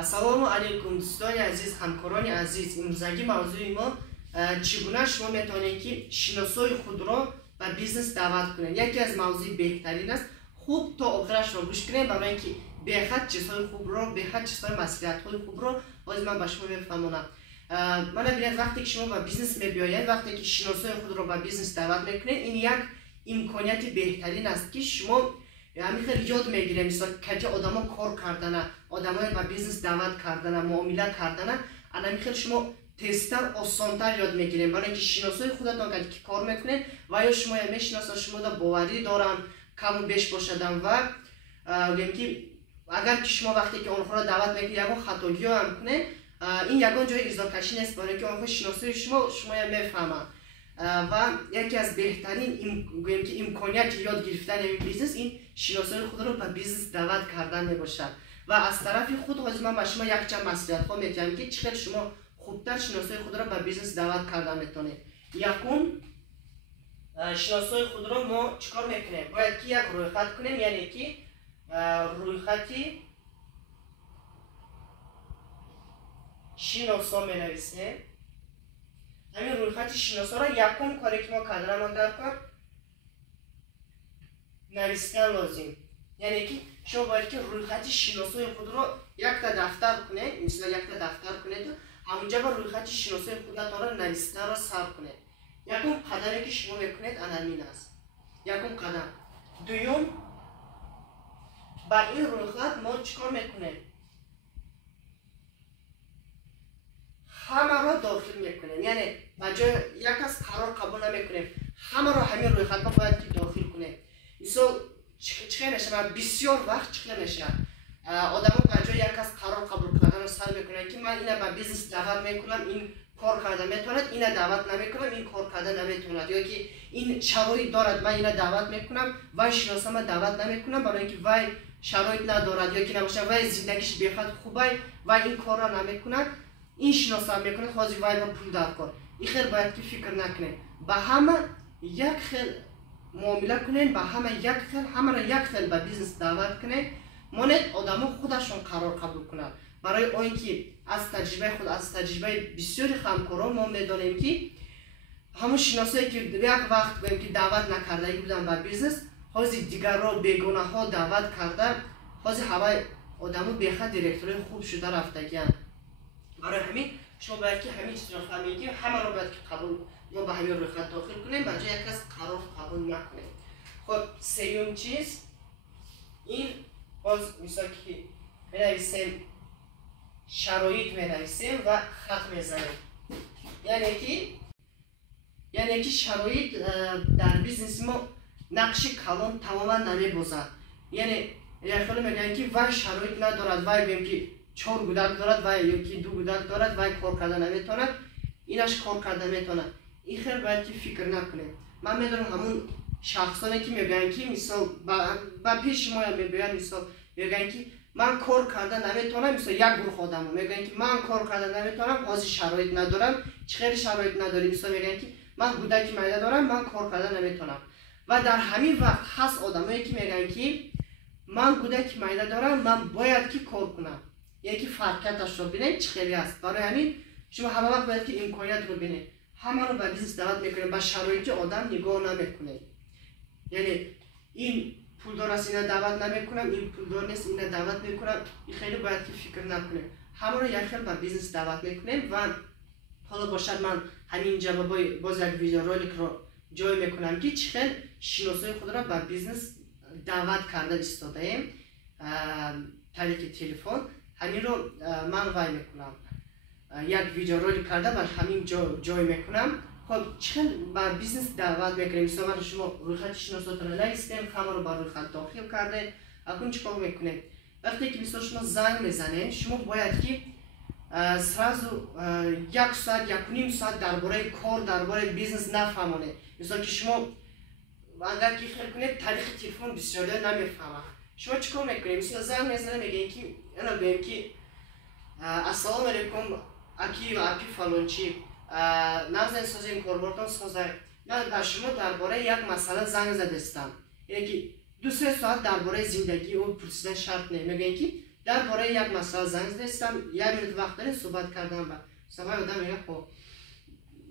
Ассалому алейкум дӯстони азиз, ҳамкорони азиз. Имрӯзаги мавзӯи мо чӣ гуна шумо метавонед ки шиносои худро ба бизнес даъват кунед. Яке аз мавзӯи беҳтарин аст. Хуб то охирашро гӯш кунед, барои ин ки бехат чизҳои хубро, бехат чизҳои маслиҳатҳои хубро ҳозир ман ба шумо мефаҳмонам. Мана бинед, вақте ки шумо ба бизнес мебиёед, вақте ки шиносои худро ба бизнес даъват мекунед, ин як имконияти беҳтарин аст ки шумо ҳамихел ёд мегирем. Мисол каҷа одамо кор кардана, одамои ба бизнес даъват кардана, муомила кардана, анамихел шумо тезтар, осонтар ёд мегирем, барои ин ки шиносои худатон каҷа ки кор мекунед ва ё шумо мешиносанд, шумода боварӣ доранд, каму беш бошадан ва гӯем ки агар ки шумо вақте ки онҳоро даъват мекунед ягон хатогиё ҳам кунед, ин ягон ҷои ирзокашӣ нест, барои ин ки онҳо шиносои шумоя мефаҳманд. ва яке аз беҳтарин гӯем ки имконияти ёд гирифтани ин бизнес ин шиносои худро ба бизнес даъват кардан мебошад. Ва аз тарафи худ ҳозир ман ба шумо якчанд маслиҳатҳо медиҳам ки чӣ хел шумо хубтар шиносои худро ба бизнес даъват кардан метавонед. Якум, шиносои худро мо чӣ кор мекунем? Бояд ки як рӯйхат кунем, яъне ки рӯйхати шиносо менависем. ҳамин рӯйхати шиносоро якум коре ки мо кардам дар кор навистан лозим. Яъне ки шумо бояд ки рӯйхати шиносои худро якта дафтар кунед, мисла якта дафтар кунеду ҳамунҷа ба рӯйхати шиносои худатонро навистанро сар кунед. Якум қадаме ки шумо мекунед анамин аст. Якум қадам. Дуюм, ба ин рӯйхат мо чӣ кор мекунем? ҳамаро дохил мекунем. Яъне ба ҷои як кас қарор қабул намекунем. Ҳамаро ҳамин рӯйхатҳо бояд ки дохил кунем. Мисол чӣ хел мешавад? Бисёр вақт чӣ хел мешавад? Одамо ба ҷои як кас қарор қабул карданро сар мекунанд ки ман ина ба бизнес даъват мекунам, ин кор карда метавонад, ина даъват намекунам, ин кор карда наметавонад, ё ки ин шароит дорад, ман ина даъват мекунам, вай шиносама даъват намекунам, барои ин ки вай шароит надорад, ё ки набошад вай зиндагиш бехат хубай, вай ин корро намекунад, ин шиноса мекунад, ҳозир вай ба пул дар кор. Ин хел бояд ки фикр накунед. Ба ҳама як хел муомила кунед, ба ҳама як хел, ҳамаро як хел ба бизнес даъват кунед. Монед одамо худашон қарор қабул кунанд. Барои он ки аз таҷрибаи худ, аз таҷрибаи бисёри хамкорон мо медонем ки ҳамун шиносое ки як вақт гӯем ки даъват накардаги буданд ба бизнес, ҳозир дигарро, бегонаҳо даъват карда, ҳозир ҳавай одамо бехат директорои хуб шуда рафтагианд. Барои ҳамин шумо бояд ки ҳамин чизро фаҳмед ки ҳамаро бояд ки қабул мо ба ҳамин рӯйхат дохил кунем, ба ҷои як кас қарор қабул накунем. Хуб, сеюм чиз ин боз мисол ки менависем шароит менависем ва хат мезанем. Яъне ки шароит дар бизнеси мо нақши калон тамоман намебозад. Яъне яхело мегӯянд ки вай шароит надорад, вай гӯем ки 4 гудак дорад, вай ё ки 2 гудак дорад, вай кор карда наметавонад, инаш кор карда метавонад. Ин хел бояд ки фикр накунем. Ман медонам ҳамун шахсоне ки мегӯянд ки мисол ба пеши мо мебиёянд, мисол мегӯянд ки ман кор карда наметавонам, мисол як гурӯҳ одамо мегӯянд ки ман кор карда наметавонам, ҳозир шароит надорам. Чӣ хел шароит надорӣ? Мисол мегӯянд ки ман гудаки майда дорам, ман кор карда наметавонам. Ва дар ҳамин вақт ҳаст одамое ки мегӯянд ки ман гудаки майда дорам, ман бояд ки кор кунам. Яке фарқияташро бинед чӣ хеле аст. Барои ҳамин шумо ҳама вақт бояд ки имкониятро бинед. Ҳамаро ба бизнес даъват мекунед, ба шароити одам нигоҳ намекунед. Яъне ин пулдор аст, ина даъват намекунам, ин пулдор нест, ина даъват мекунам. Ин хеле бояд ки фикр накунем. Ҳамаро якхел ба бизнес даъват мекунем. Ва ҳоло бошад ман ҳамин ҷа боз як видеороликро ҷой мекунам ки чӣ хел шиносои худро ба бизнес даъват карда истодаем тариқи телефон. ҳаминро ман вай мекунам, як видеоролик карда ба ҳамин ҷой мекунам. хоб чӣ хел ба бизнес даъват мекунем? Мисол ман шумо рӯйхати шиносотро навистем, ҳамаро ба рӯйхат дохил кардем. акун чӣ кор мекунем? Вақте ки мисол шумо занг мезанем, шумо бояд ки сразу 1 соат, 1.5 соат дар бораи кор, дар бораи бизнес нафаҳмонед. Мисол ки шумо агар ки хел кунед, тариқи телефон бисёриё намефаҳмад. Шумо чӣ кор мекунед? Мисол занг мезанем, мегӯем ки ана гӯем ки ассалому алейкум аки ва апи фалончӣ, навзен созем корбортон созай. Ман ба шумо дар бораи як масъала занг задастам. Яъне ки 2-3 соат дар бораи зиндагӣ ӯ пурсидан шарт не. Мегӯем ки درباره یک مسئله زنگ زدم، یک منوت وقت دارین صحبت کردم با سوای آدم میگه خب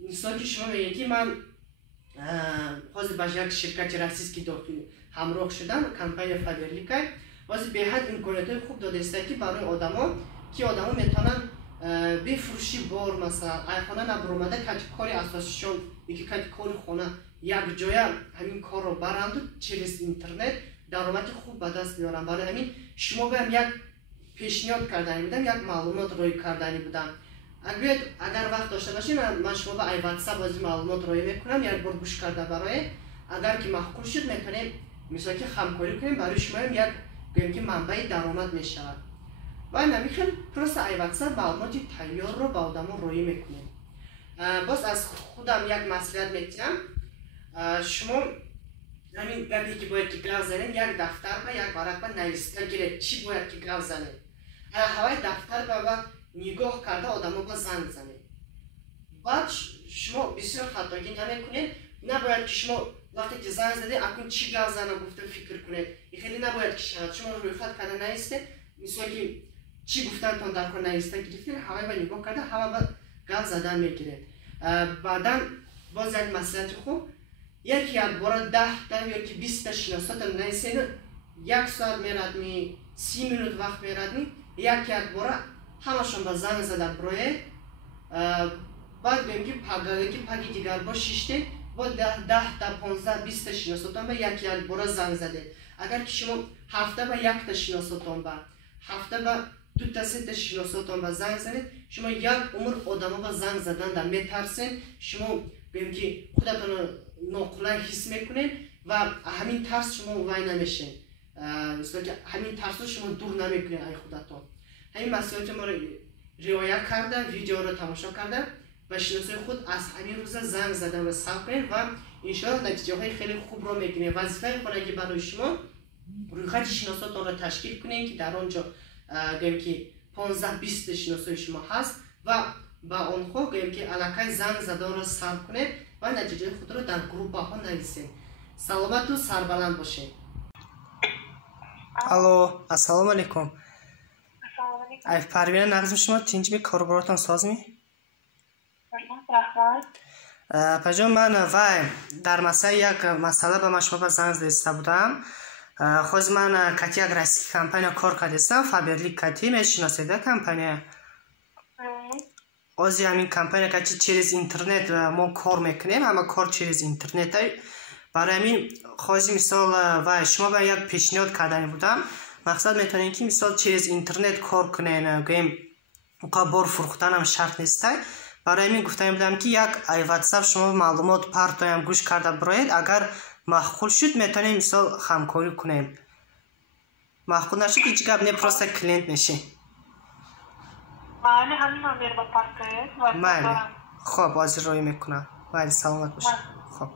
مثلا که شما میگین که من خود با یک شرکت روسیایی داخل همراه شدم کمپانی فابریکای واسه به حد امکانات خوب داده است که برای آدما که آدما میتونن بفروشی بار مثلا ایخانه نبرومده که کاری اساسیشون یکی که کاری خونه یک جای همین کار رو برند و через اینترنت درآمد خوب به دست بیارن. برای همین شما بهم یک پیشنهاد کردن بودم، یک معلومات روی کردنی بودم. اگر وقت داشته باشین من شما با ای واتساپ از معلومات روی میکنم، یک بار گوش کرده برای اگر که معقول شد میتونیم مثلا که همکاری کنیم برای شما هم یک گویم که منبع درآمد میشود. و نمیخوام پروسه ای واتساپ معلومات تیار رو با آدما روی میکنیم. باز از خودم یک مصلحت میتونم شما همین گپی که باید که گاو زنید یک دفتر با یک ورق با نوشته گیرید چی باید که گاو زنید. هوای دفتر با نگاه کرده آدما با زنگ زنید. بعد شما بسیار خطاگی نمیکنید. نباید که شما وقتی که زنگ زدید اکنون چی گاو زنم گفتم فکر کنید. این خیلی نباید که شما رو روی خط کرده نیسته. مثلا که چی گفتن تون در کار نیسته گرفتید هوای با نگاه کرده هوا با گاو زدن میگیرید. بعدا باز یک مصلحت خوب یک بار 10 یا که 20 شناسات نیستین یک ساعت میردمی 30 منوت وقت میردمی یک بار همشون با زنگ زده برای بعد بگیم که پگی دیگر با 6 با 10 تا 15 20 شناساتون با یک بار زنگ زده. اگر که شما هفته با یک تا شناساتون با هفته با 2 تا 3 تا شناساتون با زنگ زنید شما یک عمر آدما با زنگ زدن در میترسین. شما بگیم که خودتون ناقلان حس میکنین و همین ترس شما وای نمیشین. مثلا که همین ترس رو شما دور نمیکنین ای خودتون. همین مسئولیت ما رو رعایت کرده ویدیو رو تماشا کرده و شناسای خود از همین روز زنگ زدن و ثبت کنین و انشاءالله نتیجه های خیلی خوب رو میگیرین. وظیفه خانگی برای شما روی خط شناساتون رو تشکیل کنین که در آنجا گویم که 15-20 شناسای شما هست و با آنها گویم که علاقه زنگ زدن رو ثبت کنین و نتیجه خود رو در گروه ها نویسین. سلامت و سربلند باشین. الو السلام علیکم. ای پروین نغزم شما تینجمی کاربراتان سازمی؟ پجام من وای در مسئله یک مسئله به شما به زنگ زده بودم. خود من کتی یک رئیس کمپانی کار کردم فابریک کتی میشناسید کمپانی از همین کمپانی که через اینترنت ما کار میکنیم اما کار через اینترنت برای همین خواهی مثال و شما به یک پیشنهاد کردن بودم مقصد میتونین که مثال через اینترنت کار کنین گویم بار فروختن هم شرط نیسته. برای همین گفتم بودم که یک ای واتساپ شما معلومات پارتایم گوش کرده براید اگر معقول شد میتونین مثال همکاری کنیم. معقول نشد که چیکار نه پروسه کلینت میشه. معنی همین نمیر با پارتایم. خب بازی روی میکنم. ولی سلامت باشید. خب